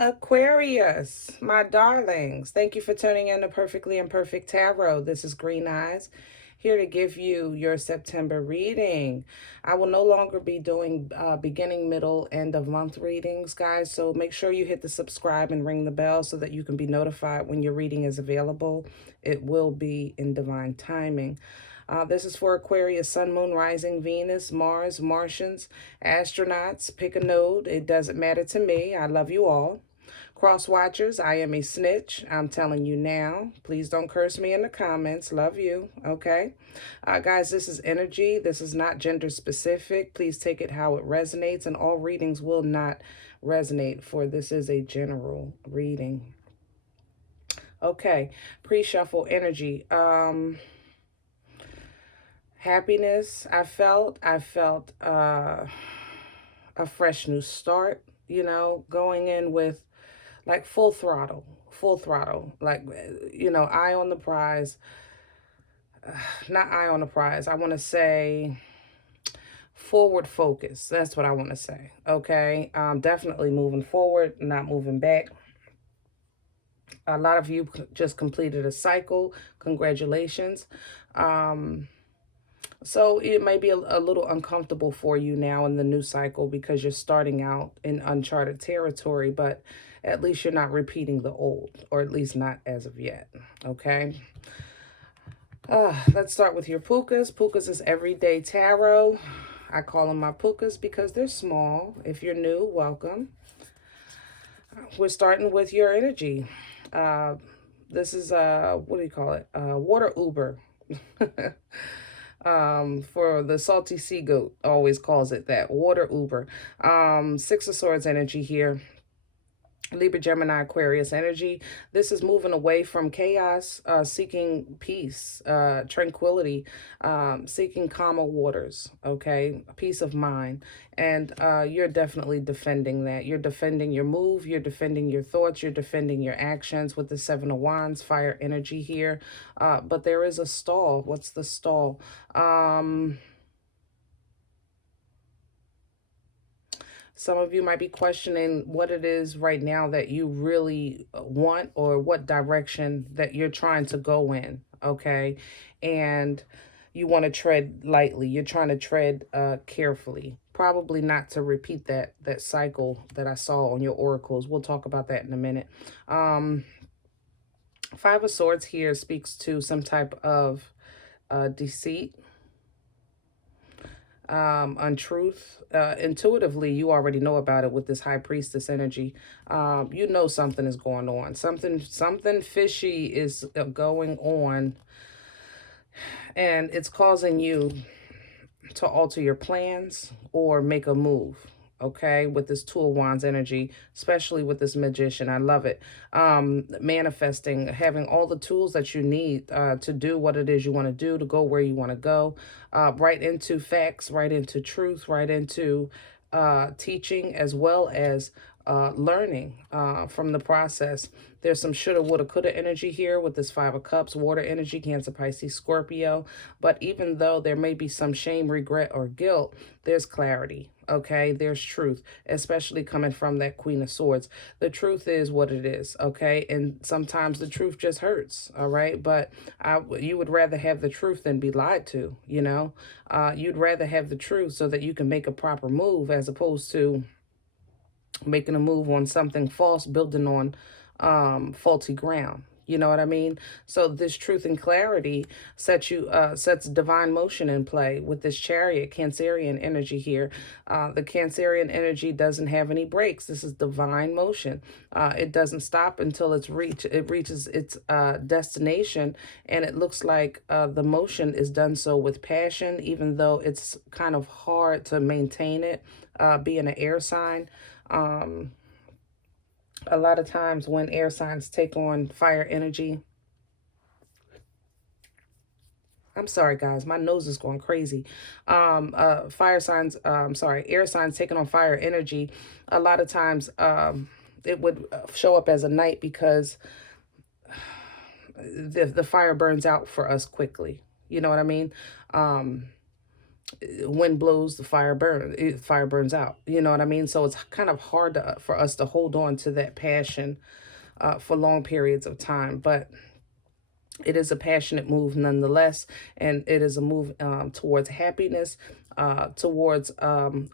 Aquarius, my darlings, thank you for tuning in to Perfectly Imperfect Tarot. This is Green Eyes, here to give you your September reading. I will no longer be doing beginning, middle, end of month readings, guys, so make sure you hit the subscribe and ring the bell so that you can be notified when your reading is available. It will be in divine timing. This is for Aquarius, Sun, Moon, Rising, Venus, Mars, Martians, astronauts. Pick a node. It doesn't matter to me. I love you all. Cross watchers, I am a snitch. I'm telling you now. Please don't curse me in the comments. Love you. Okay. Guys, this is energy. This is not gender specific. Please take it how it resonates, and all readings will not resonate, for this is a general reading. Okay. Pre-shuffle energy. Happiness. I felt a fresh new start, you know, going in with like full throttle, like, you know, eye on the prize. Not eye on the prize. I want to say forward focus. That's what I want to say. Okay. Definitely moving forward, not moving back. A lot of you just completed a cycle. Congratulations. So it may be a little uncomfortable for you now in the new cycle because you're starting out in uncharted territory, but at least you're not repeating the old, or at least not as of yet, okay? Let's start with your Pookas. Pookas is everyday tarot. I call them my Pookas because they're small. If you're new, welcome. We're starting with your energy. This is, what do you call it? Water Uber. For the salty sea goat always calls it that, water Uber. Six of Swords energy here. Libra, Gemini, Aquarius energy. This is moving away from chaos, seeking peace, tranquility, seeking calmer waters, okay? Peace of mind. And you're definitely defending that. You're defending your move. You're defending your thoughts. You're defending your actions with the Seven of Wands, fire energy here. But there is a stall. What's the stall? Some of you might be questioning what it is right now that you really want, or what direction that you're trying to go in, okay? And you want to tread lightly. You're trying to tread carefully. Probably not to repeat that cycle that I saw on your oracles. We'll talk about that in a minute. Five of Swords here speaks to some type of deceit, untruth. Intuitively, you already know about it with this High Priestess energy. You know something is going on. Something fishy is going on, and it's causing you to alter your plans or make a move. Okay, with this Two of Wands energy, especially with this Magician. I love it. Manifesting, having all the tools that you need to do what it is you want to do, to go where you want to go, right into facts, right into truth, right into teaching, as well as learning from the process. There's some shoulda, woulda, coulda energy here with this Five of Cups, water energy, Cancer, Pisces, Scorpio. But even though there may be some shame, regret, or guilt, there's clarity, okay? There's truth, especially coming from that Queen of Swords. The truth is what it is, okay? And sometimes the truth just hurts, all right? But you would rather have the truth than be lied to, you know? You'd rather have the truth so that you can make a proper move, as opposed to making a move on something false, building on faulty ground. You know what I mean? So this truth and clarity sets divine motion in play with this Chariot, Cancerian energy here. The Cancerian energy doesn't have any breaks. This is divine motion. It doesn't stop until it reaches its destination, and it looks like the motion is done so with passion, even though it's kind of hard to maintain it, being an air sign. A lot of times when air signs take on fire energy, I'm sorry guys, my nose is going crazy. Air signs taking on fire energy, a lot of times it would show up as a night, because the fire burns out for us quickly. You know what I mean? Wind blows, the fire burns. Fire burns out. You know what I mean? So it's kind of hard for us to hold on to that passion for long periods of time. But it is a passionate move nonetheless, and it is a move towards happiness, towards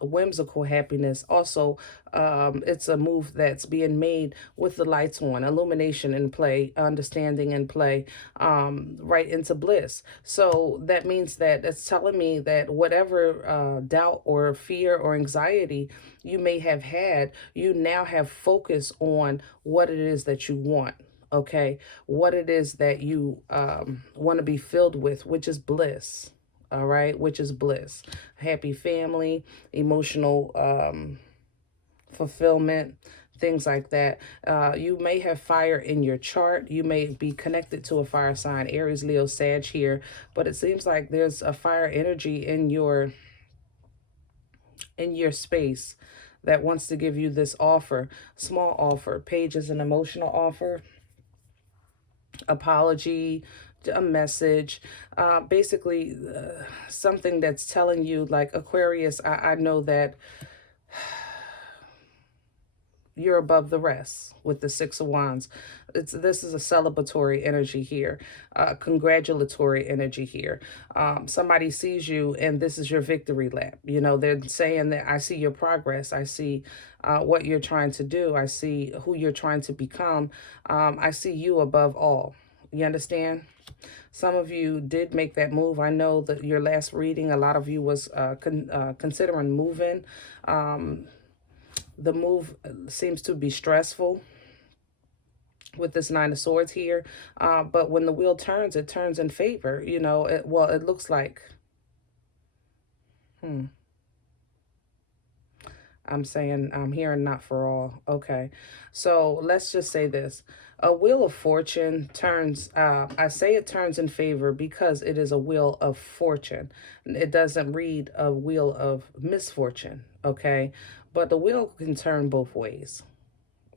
whimsical happiness. Also, it's a move that's being made with the lights on, illumination in play, understanding in play, right into bliss. So that means that it's telling me that whatever doubt or fear or anxiety you may have had, you now have focus on what it is that you want. Okay, what it is that you want to be filled with, which is bliss. All right, which is bliss, happy family, emotional fulfillment, things like that. You may have fire in your chart. You may be connected to a fire sign, Aries, Leo, Sag here, but it seems like there's a fire energy in your space that wants to give you this offer, small offer. Page is an emotional offer, apology, a message, basically something that's telling you, like, Aquarius, I know that you're above the rest with the Six of Wands. This is a celebratory energy here, congratulatory energy here. Somebody sees you and this is your victory lap. You know, they're saying that I see your progress. I see what you're trying to do. I see who you're trying to become. I see you above all. You understand? Some of you did make that move. I know that your last reading, a lot of you was considering moving. The move seems to be stressful with this Nine of Swords here. But when the wheel turns, it turns in favor. You know, it looks like... I'm hearing not for all. Okay. So let's just say this. A wheel of fortune turns, I say it turns in favor because it is a wheel of fortune. It doesn't read a wheel of misfortune. Okay. But the wheel can turn both ways.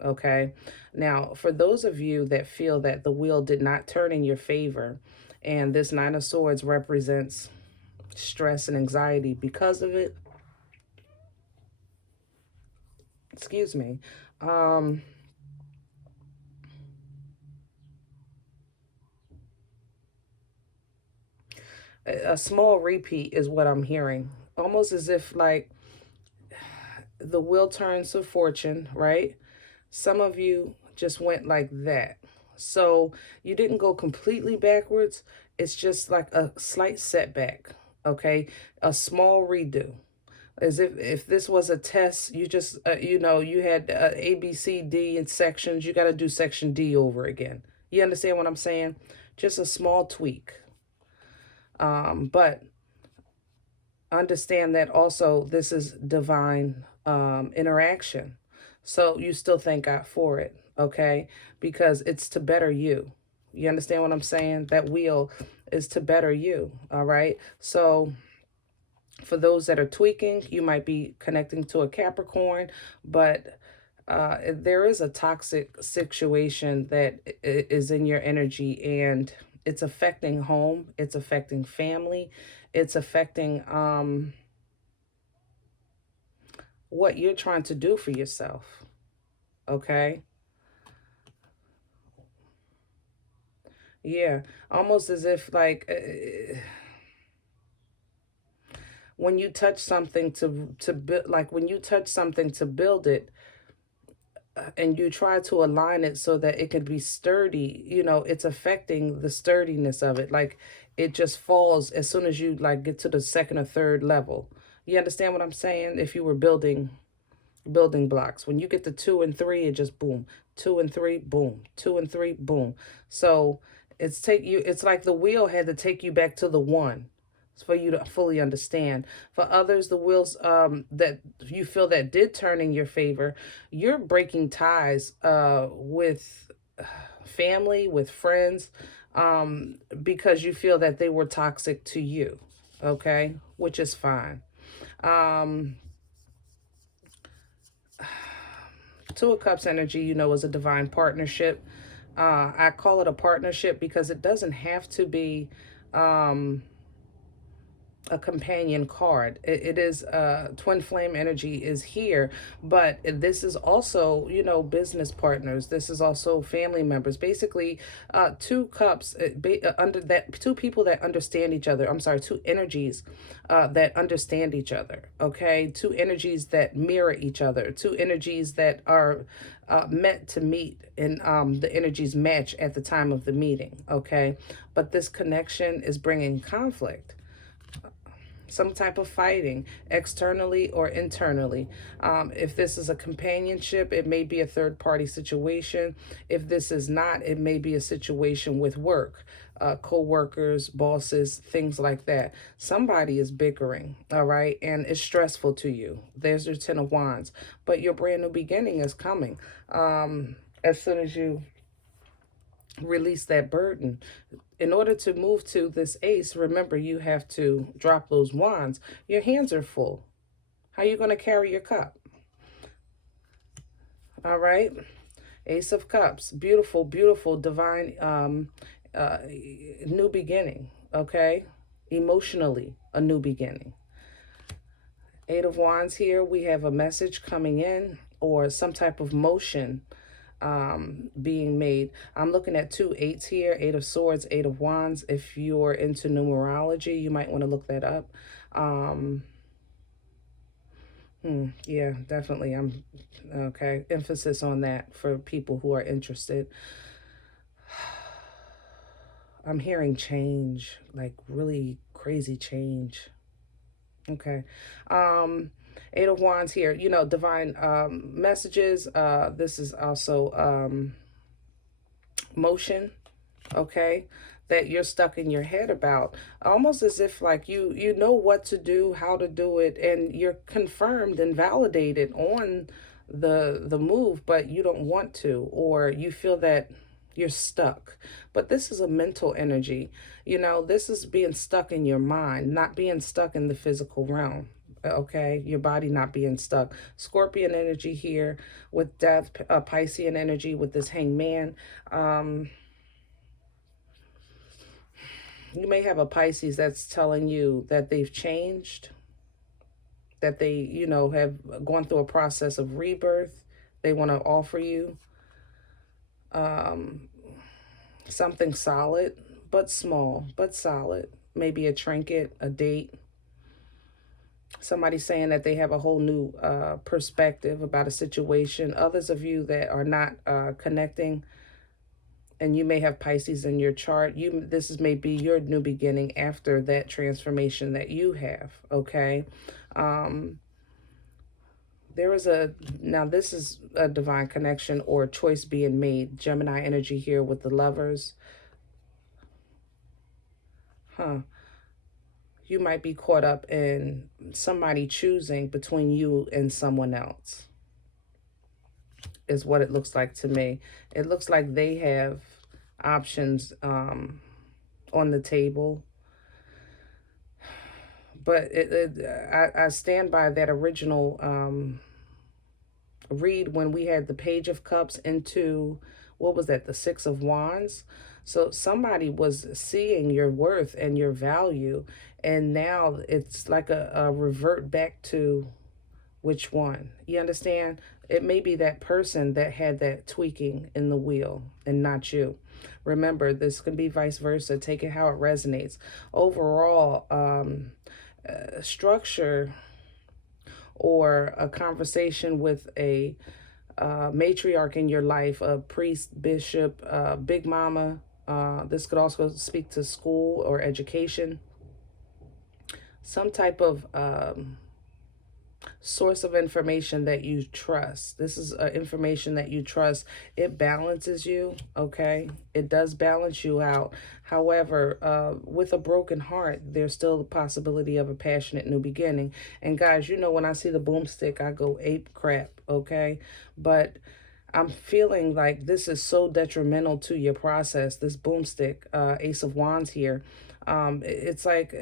Okay. Now, for those of you that feel that the wheel did not turn in your favor, and this Nine of Swords represents stress and anxiety because of it, excuse me, a small repeat is what I'm hearing. Almost as if, like, the wheel turns to fortune, right? Some of you just went like that. So you didn't go completely backwards. It's just like a slight setback, okay? A small redo. As if this was a test, you just, you know, you had A, B, C, D in sections. You got to do section D over again. You understand what I'm saying? Just a small tweak. But understand that also this is divine interaction. So you still thank God for it, okay? Because it's to better you. You understand what I'm saying? That wheel is to better you, all right? So for those that are tweaking, you might be connecting to a Capricorn, but there is a toxic situation that is in your energy, and it's affecting home, it's affecting family, it's affecting what you're trying to do for yourself, okay? Yeah, almost as if, like, when you touch something to build, like when you touch something to build it, and you try to align it so that it can be sturdy, you know, it's affecting the sturdiness of it. Like, it just falls as soon as you, like, get to the second or third level. You understand what I'm saying? If you were building blocks, when you get to 2 and 3, it just boom, 2 and 3, boom, 2 and 3, boom. So it's like the wheel had to take you back to the 1 for you to fully understand. For others, the wheels that you feel that did turn in your favor, you're breaking ties with family, with friends, because you feel that they were toxic to you, okay? Which is fine. Two of Cups energy, you know, is a divine partnership. I call it a partnership because it doesn't have to be a companion card. It is twin flame energy is here, but this is also, you know, business partners. This is also family members. Basically, two cups under that, two people that understand each other. I'm sorry, two energies that understand each other. Okay, two energies that mirror each other. Two energies that are meant to meet, and the energies match at the time of the meeting. Okay, but this connection is bringing conflict, some type of fighting, externally or internally. If this is a companionship, it may be a third party situation. If this is not, it may be a situation with work, co-workers, bosses, things like that. Somebody is bickering, all right, and it's stressful to you. There's your Ten of Wands, but your brand new beginning is coming. As soon as you release that burden. In order to move to this ace, remember, you have to drop those wands. Your hands are full. How are you going to carry your cup? All right. Ace of Cups. Beautiful, beautiful, divine new beginning. Okay. Emotionally, a new beginning. Eight of Wands here. We have a message coming in or some type of motion being made. I'm looking at 2 8s here, 8 of Swords, 8 of Wands. If you're into numerology, you might want to look that up. Yeah, definitely. I'm okay. Emphasis on that for people who are interested. I'm hearing change, like really crazy change. Okay. 8 of Wands here, you know, divine messages. This is also motion, okay, that you're stuck in your head about, almost as if like you know what to do, how to do it, and you're confirmed and validated on the move, but you don't want to, or you feel that you're stuck. But this is a mental energy, you know, this is being stuck in your mind, not being stuck in the physical realm. Okay, your body not being stuck. Scorpion energy here with death, Piscean energy with this hangman. You may have a Pisces that's telling you that they've changed, that they, you know, have gone through a process of rebirth. They want to offer you something solid, but small, but solid. Maybe a trinket, a date. Somebody saying that they have a whole new perspective about a situation. Others of you that are not connecting, and you may have Pisces in your chart. This is maybe your new beginning after that transformation that you have. Okay. There is now this is a divine connection or a choice being made. Gemini energy here with the Lovers. You might be caught up in somebody choosing between you and someone else, is what it looks like to me. It looks like they have options on the table. But I stand by that original read when we had the Page of Cups into, what was that, the Six of Wands. So somebody was seeing your worth and your value, and now it's like a revert back to which one. You understand? It may be that person that had that tweaking in the wheel and not you. Remember, this can be vice versa. Take it how it resonates. Overall, structure or a conversation with a matriarch in your life, a priest, bishop, big mama. This could also speak to school or education. Some type of source of information that you trust. This is information that you trust. It balances you, okay? It does balance you out. However, with a broken heart, there's still the possibility of a passionate new beginning. And guys, you know, when I see the boomstick, I go ape crap, okay? But I'm feeling like this is so detrimental to your process. This boomstick, Ace of Wands here, it's like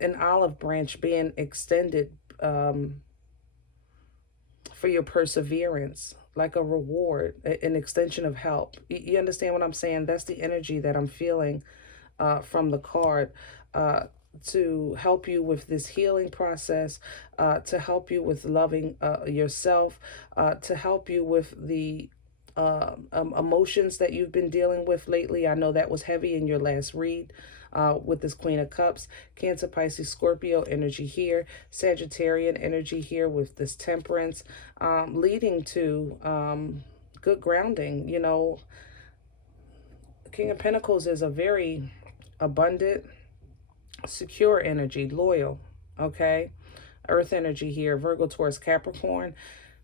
an olive branch being extended for your perseverance, like a reward, an extension of help. You understand what I'm saying? That's the energy that I'm feeling from the card, to help you with this healing process, to help you with loving yourself, to help you with the emotions that you've been dealing with lately. I know that was heavy in your last read. With this Queen of Cups, Cancer, Pisces, Scorpio energy here, Sagittarian energy here with this Temperance, leading to good grounding. You know, King of Pentacles is a very abundant, secure energy, loyal, okay? Earth energy here, Virgo, Taurus, Capricorn,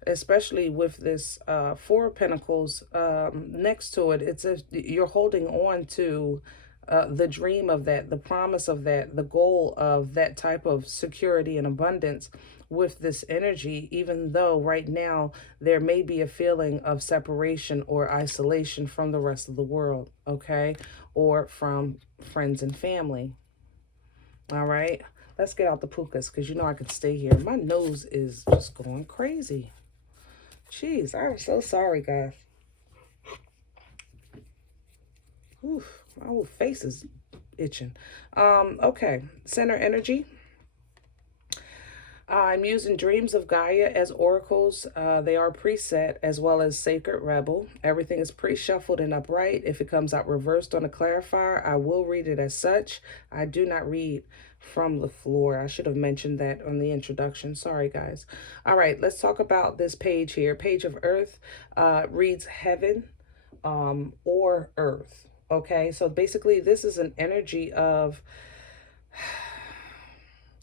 especially with this Four of Pentacles next to it. It's a, you're holding on to the dream of that, the promise of that, the goal of that type of security and abundance with this energy, even though right now there may be a feeling of separation or isolation from the rest of the world, okay? Or from friends and family. All right, let's get out the Pookas, because you know I could stay here. My nose is just going crazy. Jeez, I'm so sorry, guys. Oof, my whole face is itching. Okay, center energy. I'm using Dreams of Gaia as oracles. They are preset, as well as Sacred Rebel. Everything is pre-shuffled and upright. If it comes out reversed on a clarifier, I will read it as such. I do not read from the floor. I should have mentioned that on the introduction. Sorry, guys. All right, let's talk about this page here. Page of Earth reads heaven or earth. Okay, so basically this is an energy of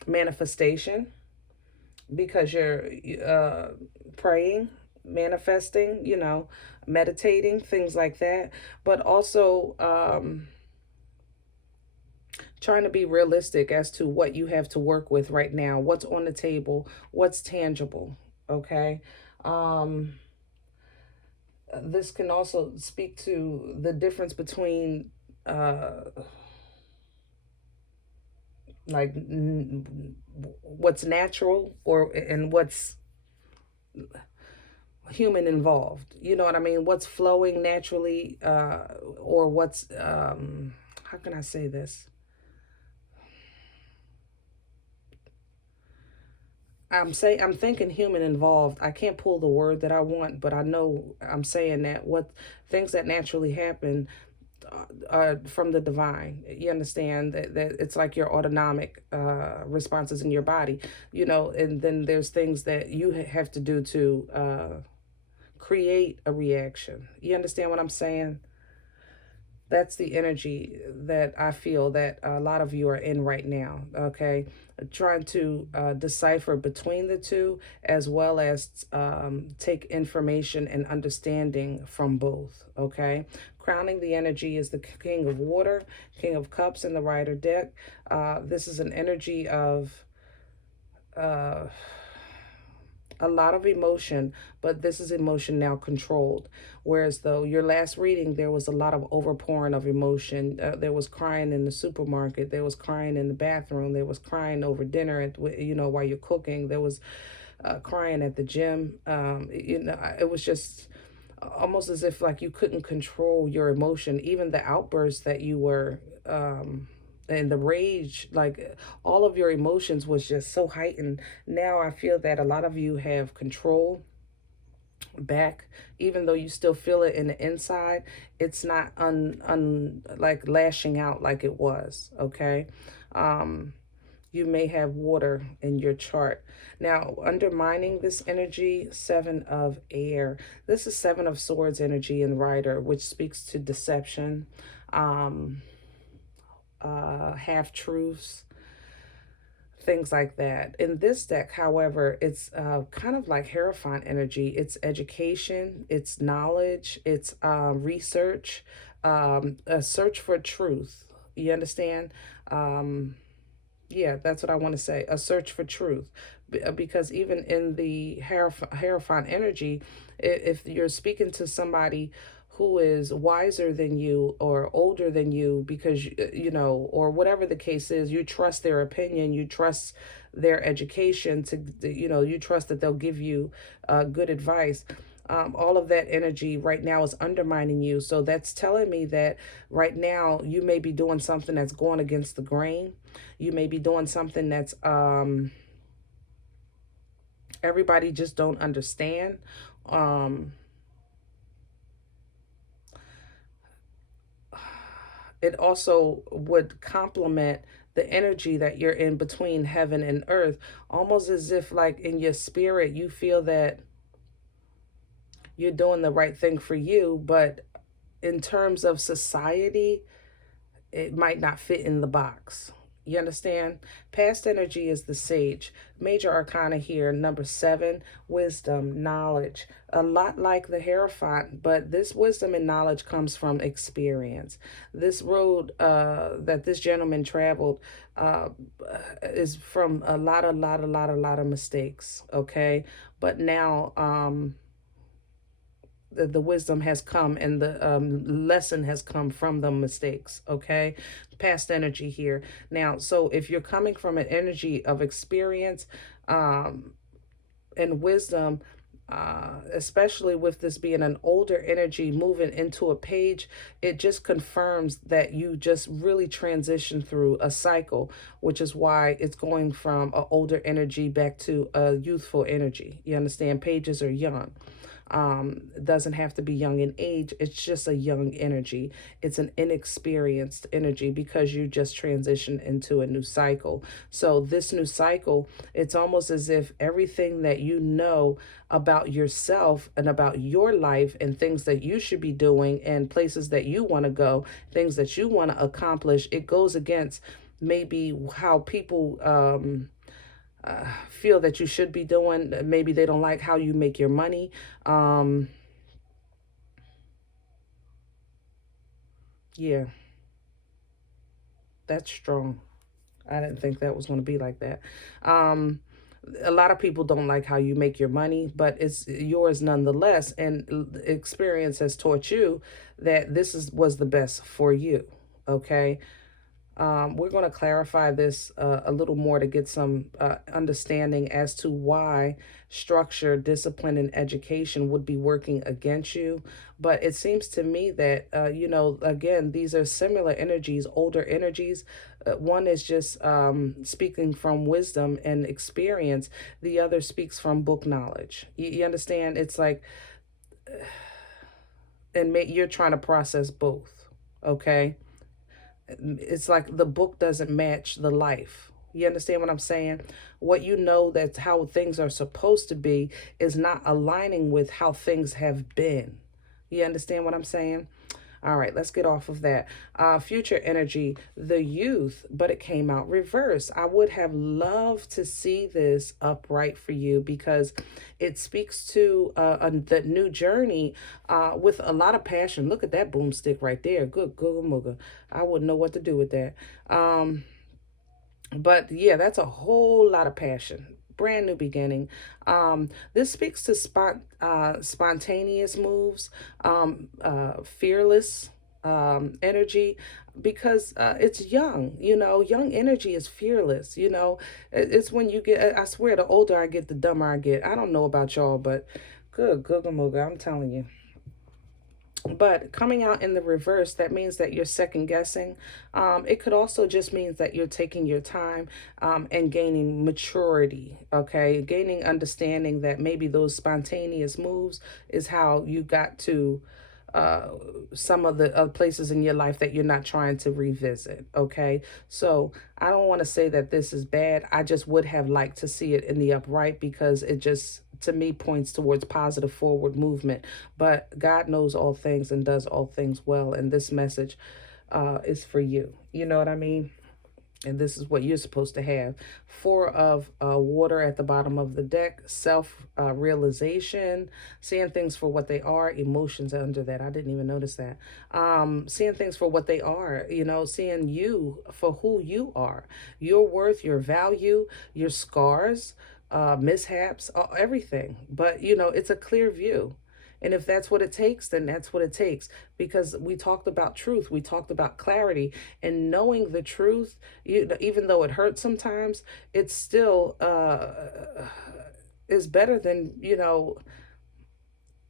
manifestation, because you're praying, manifesting, you know, meditating, things like that, but also trying to be realistic as to what you have to work with right now, what's on the table, what's tangible, okay? This can also speak to the difference between like what's natural and what's human involved. You know what I mean? What's flowing naturally, or what's how can I say this? I'm thinking human involved. I can't pull the word that I want, but I know I'm saying that what things that naturally happen from the divine. You understand that it's like your autonomic responses in your body, you know, and then there's things that you have to do to create a reaction. You understand what I'm saying? That's the energy that I feel that a lot of you are in right now, okay? Trying to decipher between the two, as well as take information and understanding from both, okay? Crowning the energy is the King of Water, King of Cups in the Rider deck. This is an energy of a lot of emotion, but this is emotion now controlled. Whereas though your last reading, there was a lot of overpouring of emotion. There was crying in the supermarket. There was crying in the bathroom. There was crying over dinner, you know, while you're cooking. There was crying at the gym. You know, it was just almost as if like you couldn't control your emotion, even the outbursts that you were and the rage, like all of your emotions was just so heightened. Now I feel that a lot of you have control back, even though you still feel it in the inside. It's not like lashing out like it was, okay? You may have water in your chart. Now, undermining this energy, Seven of Air. This is Seven of Swords energy in Rider, which speaks to deception, half-truths, things like that. In this deck, however, it's kind of like Hierophant energy. It's education, it's knowledge, it's research, a search for truth. You understand? Yeah, that's what I want to say. A search for truth. Because even in the Hierophant energy, if you're speaking to somebody who is wiser than you or older than you, because, you know, or whatever the case is, you trust their opinion, you trust their education, to, you know, you trust that they'll give you good advice. All of that energy right now is undermining you. So that's telling me that right now you may be doing something that's going against the grain. You may be doing something that's everybody just don't understand. Um, it also would complement the energy that you're in between heaven and earth, almost as if like in your spirit you feel that you're doing the right thing for you, but in terms of society it might not fit in the box. You understand? Past energy is the sage. Major arcana here, number 7, wisdom, knowledge. A lot like the Hierophant, but this wisdom and knowledge comes from experience. This road that this gentleman traveled uh, is from a lot of mistakes, okay? But now, the wisdom has come and the lesson has come from the mistakes, okay? Past energy here. Now, so if you're coming from an energy of experience and wisdom, especially with this being an older energy moving into a page, it just confirms that you just really transition through a cycle, which is why it's going from an older energy back to a youthful energy. You understand? Pages are young. Doesn't have to be young in age. It's just a young energy. It's an inexperienced energy because you just transitioned into a new cycle. So this new cycle, it's almost as if everything that you know about yourself and about your life and things that you should be doing and places that you want to go, things that you want to accomplish, it goes against maybe how people feel that you should be doing. Maybe they don't like how you make your money. Yeah, that's strong. I didn't think that was going to be like that. Um, a lot of people don't like how you make your money, but it's yours nonetheless. And experience has taught you that was the best for you. Okay. We're going to clarify this a little more to get some understanding as to why structure, discipline, and education would be working against you. But it seems to me that, again, these are similar energies, older energies. One is just speaking from wisdom and experience, the other speaks from book knowledge. You understand? It's like, you're trying to process both, okay? It's like the book doesn't match the life. You understand what I'm saying? What you know that's how things are supposed to be is not aligning with how things have been. You understand what I'm saying? All right, let's get off of that. Future energy, the youth, but it came out reverse. I would have loved to see this upright for you because it speaks to the new journey with a lot of passion. Look at that boomstick right there. Good, good, mooga. I wouldn't know what to do with that. But yeah, that's a whole lot of passion. Brand new beginning. This speaks to spontaneous moves, fearless energy, because it's young. Young energy is fearless. It's when you get. I swear, the older I get, the dumber I get. I don't know about y'all, but good, googa mooga. I'm telling you. But coming out in the reverse, that means that you're second guessing. It could also just means that you're taking your time and gaining maturity, okay? Gaining understanding that maybe those spontaneous moves is how you got to uh, some of the places in your life that you're not trying to revisit, okay? So I don't want to say that this is bad. I just would have liked to see it in the upright because it just to me points towards positive forward movement. But God knows all things and does all things well, and this message is for you. You know what I mean? And this is what you're supposed to have. 4 of water at the bottom of the deck. Self realization, seeing things for what they are. Emotions are under that. I didn't even notice that. Seeing things for what they are. Seeing you for who you are. Your worth, your value, your scars, mishaps, everything. But it's a clear view. And if that's what it takes, then that's what it takes. Because we talked about truth, we talked about clarity, and knowing the truth, even though it hurts sometimes, it's still is better than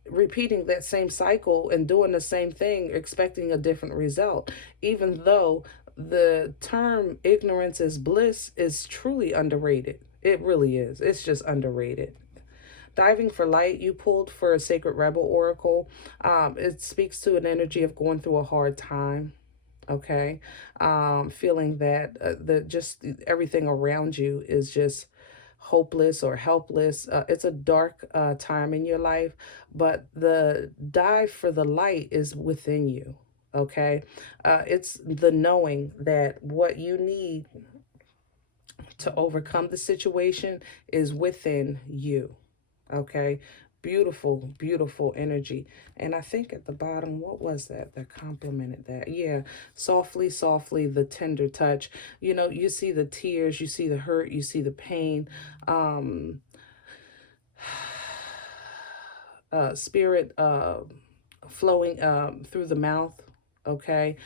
repeating that same cycle and doing the same thing, expecting a different result, even though the term ignorance is bliss is truly underrated. It really is. It's just underrated. Diving for light, you pulled for a sacred rebel oracle. It speaks to an energy of going through a hard time. Okay, feeling that the just everything around you is just hopeless or helpless. It's a dark time in your life, but the dive for the light is within you. Okay, it's the knowing that what you need to overcome the situation is within you. Okay, beautiful, beautiful energy. And I think at the bottom, what was that complimented that? Yeah, softly, softly, the tender touch. You know, you see the tears, you see the hurt, you see the pain. Spirit flowing through the mouth. Okay.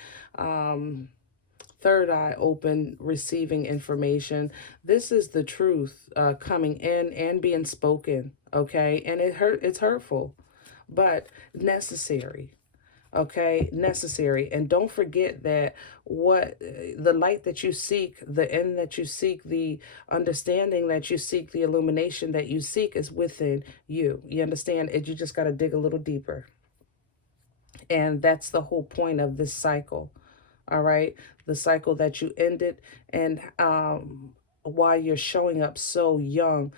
Third eye open, receiving information. This is the truth coming in and being spoken. Okay, and it's hurtful, but necessary. Okay, necessary. And don't forget that what the light that you seek, the end that you seek, the understanding that you seek, the illumination that you seek is within you. You understand? And you just got to dig a little deeper. And that's the whole point of this cycle. All right, the cycle that you ended, and why you're showing up so young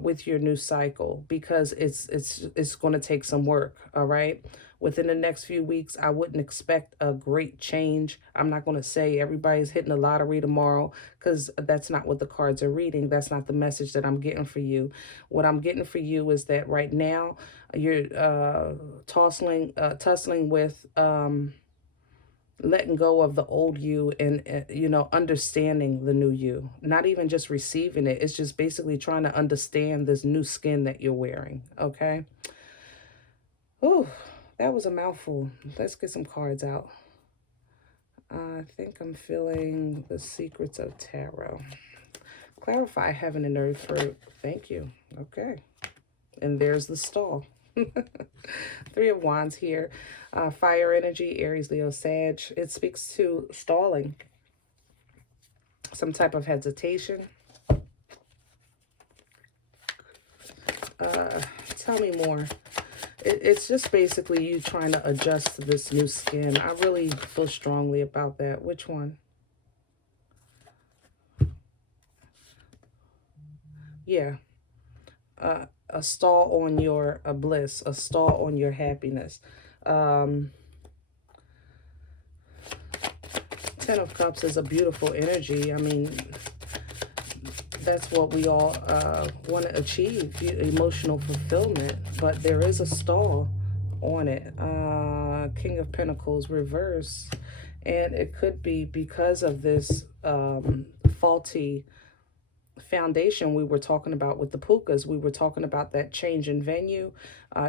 with your new cycle, because it's going to take some work. All right, within the next few weeks, I wouldn't expect a great change. I'm not going to say everybody's hitting the lottery tomorrow, because that's not what the cards are reading. That's not the message that I'm getting for you. What I'm getting for you is that right now you're tussling with letting go of the old you, and you know, understanding the new you, not even just receiving it. It's just basically trying to understand this new skin that you're wearing. Okay. Oh, that was a mouthful. Let's get some cards out. I think I'm feeling the secrets of tarot. Clarify heaven and earth for, thank you. Okay, and there's the stall. Three of Wands here. Fire energy, Aries, Leo, Sag. It speaks to stalling, some type of hesitation. Tell me more. It's just basically you trying to adjust to this new skin. I really feel strongly about that. Which one? Yeah. A stall on your bliss, a stall on your happiness. Ten of Cups is a beautiful energy. I mean, that's what we all want to achieve, emotional fulfillment. But there is a stall on it. King of Pentacles reverse. And it could be because of this faulty foundation we were talking about with the Pookas. We were talking about that change in venue,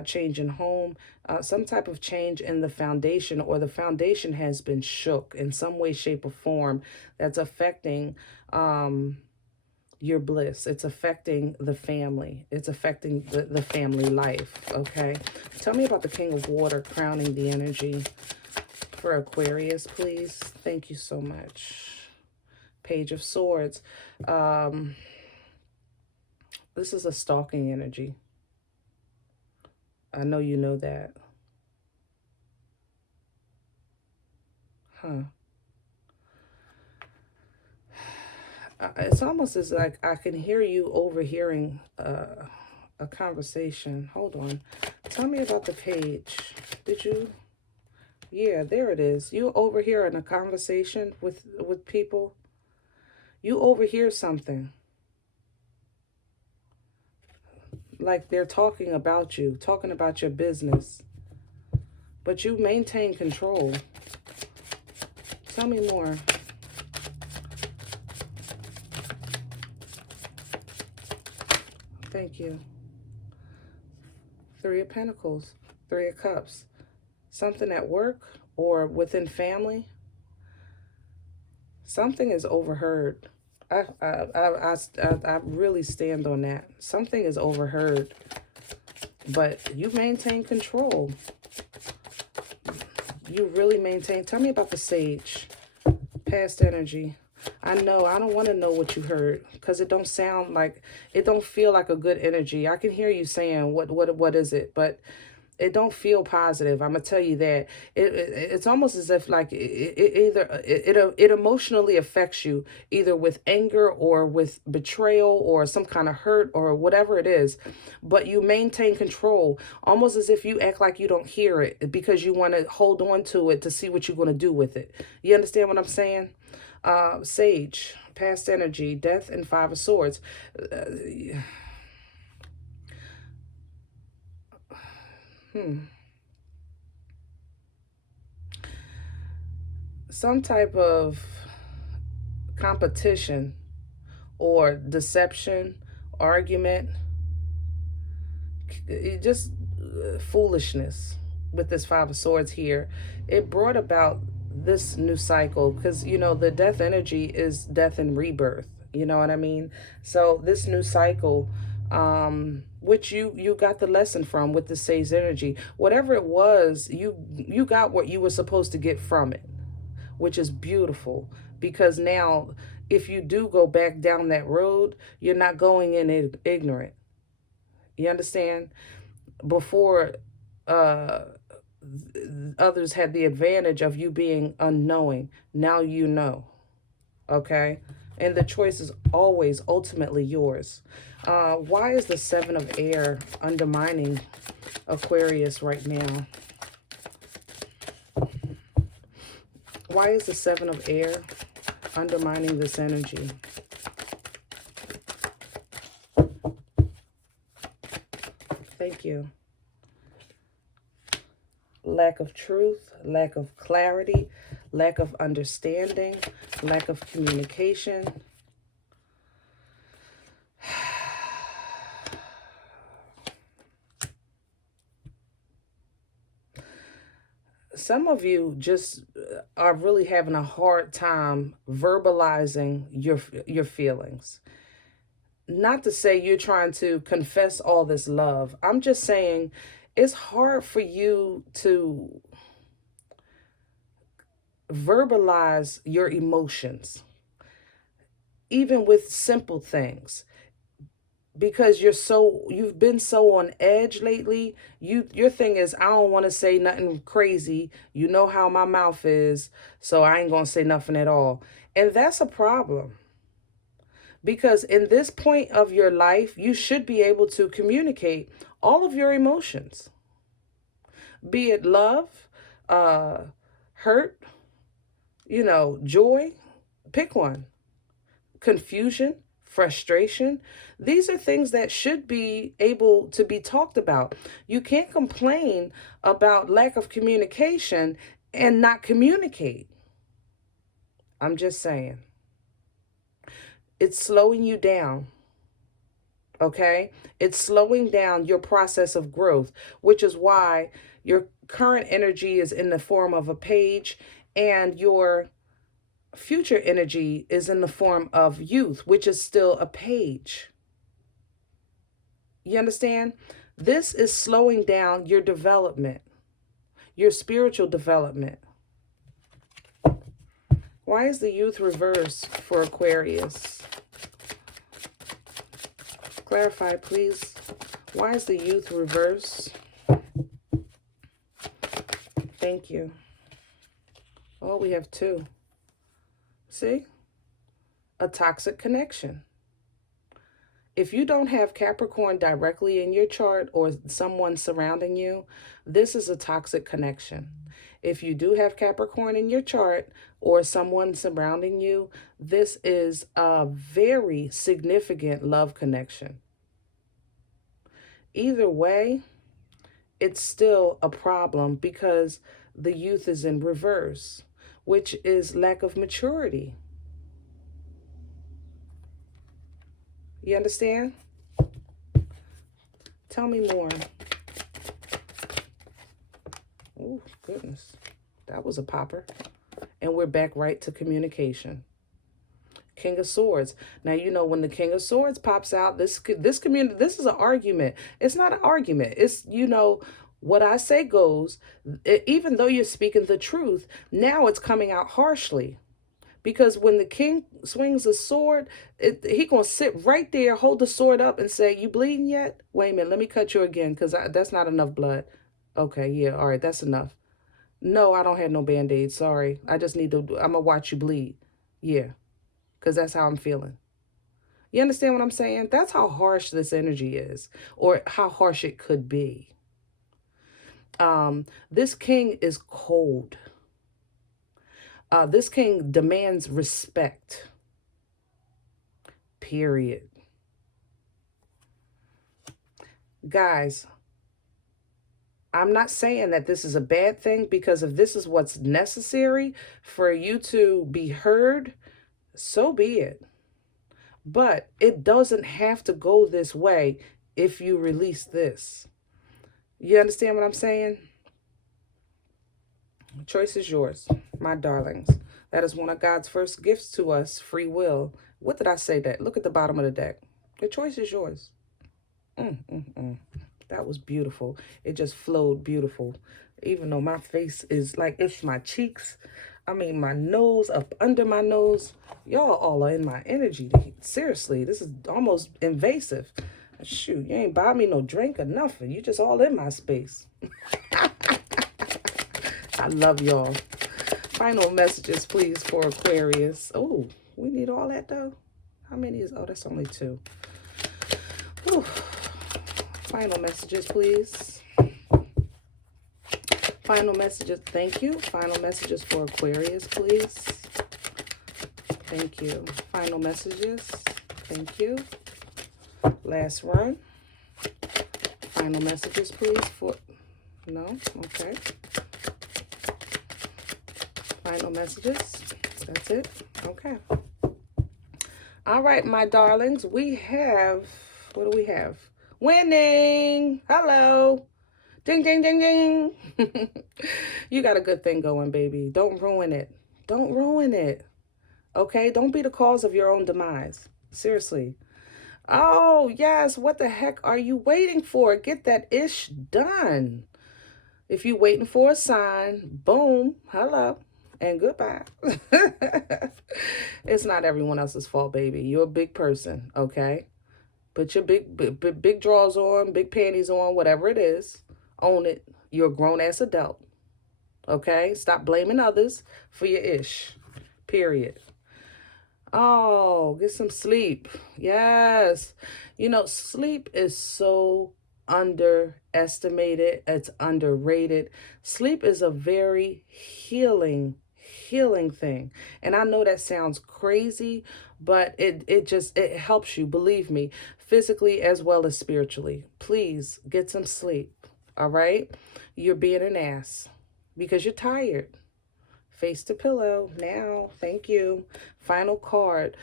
change in home, some type of change in the foundation, or the foundation has been shook in some way, shape, or form that's affecting your bliss. It's affecting the family. It's affecting the family life. Okay. Tell me about the King of Water crowning the energy for Aquarius, please. Thank you so much. Page of Swords. This is a stalking energy. I know you know that. Huh. It's almost as like I can hear you overhearing a conversation. Hold on. Tell me about the page. Did you? Yeah, there it is. You overhearing a conversation with people. You overhear something. Like they're talking about you, talking about your business. But you maintain control. Tell me more. Thank you. Three of Pentacles, Three of Cups. Something at work or within family. Something is overheard. I really stand on that. Something is overheard. But you maintain control. You really maintain. Tell me about the Sage. Past energy. I know. I don't want to know what you heard because it don't sound like, it don't feel like a good energy. I can hear you saying, what is it? But it don't feel positive. I'm gonna tell you that. It's almost as if like it emotionally affects you either with anger or with betrayal or some kind of hurt or whatever it is. But you maintain control, almost as if you act like you don't hear it because you want to hold on to it to see what you're going to do with it. You understand what I'm saying? Sage, past energy, death, and Five of Swords. Some type of competition or deception, argument, just foolishness with this Five of Swords here. It brought about this new cycle because, you know, the death energy is death and rebirth. You know what I mean? So this new cycle, which you got the lesson from with the Sage energy, whatever it was, you got what you were supposed to get from it, which is beautiful. Because now, if you do go back down that road, you're not going in ignorant. You understand? Before, others had the advantage of you being unknowing. Now you know. Okay? And the choice is always ultimately yours. Why is the Seven of Air undermining Aquarius right now? Why is the Seven of Air undermining this energy? Thank you. Lack of truth, lack of clarity, lack of understanding, lack of communication. Some of you just are really having a hard time verbalizing your feelings. Not to say you're trying to confess all this love. I'm just saying it's hard for you to verbalize your emotions, even with simple things, because you've been so on edge lately. Your thing is, I don't want to say nothing crazy. You know how my mouth is, so I ain't gonna say nothing at all. And that's a problem. Because in this point of your life, you should be able to communicate all of your emotions. Be it love, hurt, you know, joy, pick one. Confusion, frustration. These are things that should be able to be talked about. You can't complain about lack of communication and not communicate. I'm just saying. It's slowing you down. Okay? It's slowing down your process of growth, which is why your current energy is in the form of a page and your future energy is in the form of youth, which is still a page. You understand? This is slowing down your development, your spiritual development. Why is the youth reversed for Aquarius? Clarify, please. Why is the youth reversed? Thank you. Oh, we have two. See? A toxic connection. If you don't have Capricorn directly in your chart or someone surrounding you, this is a toxic connection. If you do have Capricorn in your chart or someone surrounding you, this is a very significant love connection. Either way, it's still a problem because the youth is in reverse, which is lack of maturity. You understand? Tell me more. Oh, goodness. That was a popper. And we're back right to communication. King of Swords. Now, you know, when the King of Swords pops out, this community, this is an argument. It's not an argument. It's, you know, what I say goes. Even though you're speaking the truth, now it's coming out harshly. Because when the king swings a sword, he going to sit right there, hold the sword up and say, you bleeding yet? Wait a minute, let me cut you again because that's not enough blood. Okay, yeah, all right, that's enough. No, I don't have no Band-Aid. Sorry. I just need to, I'm going to watch you bleed. Yeah, because that's how I'm feeling. You understand what I'm saying? That's how harsh this energy is, or how harsh it could be. This king is cold. This king demands respect. Period. Guys, I'm not saying that this is a bad thing, because if this is what's necessary for you to be heard, so be it. But it doesn't have to go this way if you release this. You understand what I'm saying? Choice is yours, my darlings. That is one of God's first gifts to us, free will. What did I say that? Look at the bottom of the deck. The choice is yours. That was beautiful. It just flowed beautiful. Even though my face is like, it's my cheeks. I mean, my nose, up under my nose. Y'all all are in my energy. Seriously, this is almost invasive. Shoot, you ain't buy me no drink or nothing. You just all in my space. I love y'all. Final messages, please, for Aquarius. Oh, we need all that, though. How many is... Oh, that's only 2. Whew. Final messages, please. Final messages. Thank you. Final messages for Aquarius, please. Thank you. Final messages. Thank you. Last run. Final messages, please, for... No? Okay. Final messages. That's it. Okay. All right, my darlings. We have... What do we have? Winning. Hello. Ding, ding, ding, ding. You got a good thing going, baby. Don't ruin it. Don't ruin it. Okay? Don't be the cause of your own demise. Seriously. Oh, yes. What the heck are you waiting for? Get that ish done. If you're waiting for a sign, boom, hello, and goodbye. It's not everyone else's fault, baby. You're a big person, okay? Put your big drawers on, big panties on, whatever it is. Own it. You're a grown-ass adult, okay? Stop blaming others for your ish, period. Oh, get some sleep. Yes. You know, sleep is so underestimated. It's underrated. Sleep is a very healing thing. And I know that sounds crazy, but it helps you, believe me, physically as well as spiritually. Please get some sleep. All right? You're being an ass because you're tired. Face to pillow now. Thank you. Final card.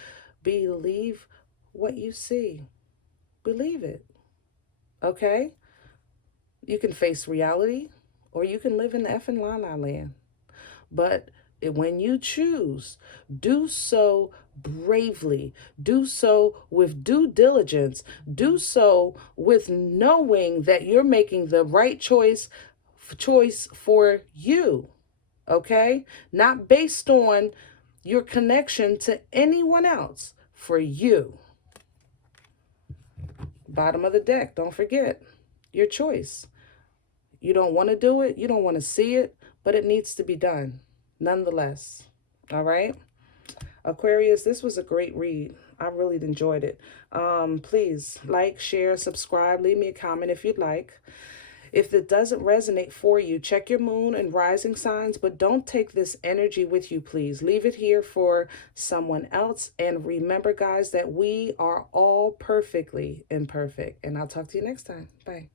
Believe what you see. Believe it. Okay? You can face reality or you can live in the effing la-la land. But when you choose, do so bravely. Do so with due diligence. Do so with knowing that you're making the right choice for you. Okay? Not based on your connection to anyone else. For you. Bottom of the deck. Don't forget. Your choice. You don't want to do it. You don't want to see it. But it needs to be done. Nonetheless. All right? Aquarius, this was a great read. I really enjoyed it. Please like, share, subscribe. Leave me a comment if you'd like. If it doesn't resonate for you, check your moon and rising signs, but don't take this energy with you, please. Leave it here for someone else. And remember, guys, that we are all perfectly imperfect. And I'll talk to you next time. Bye.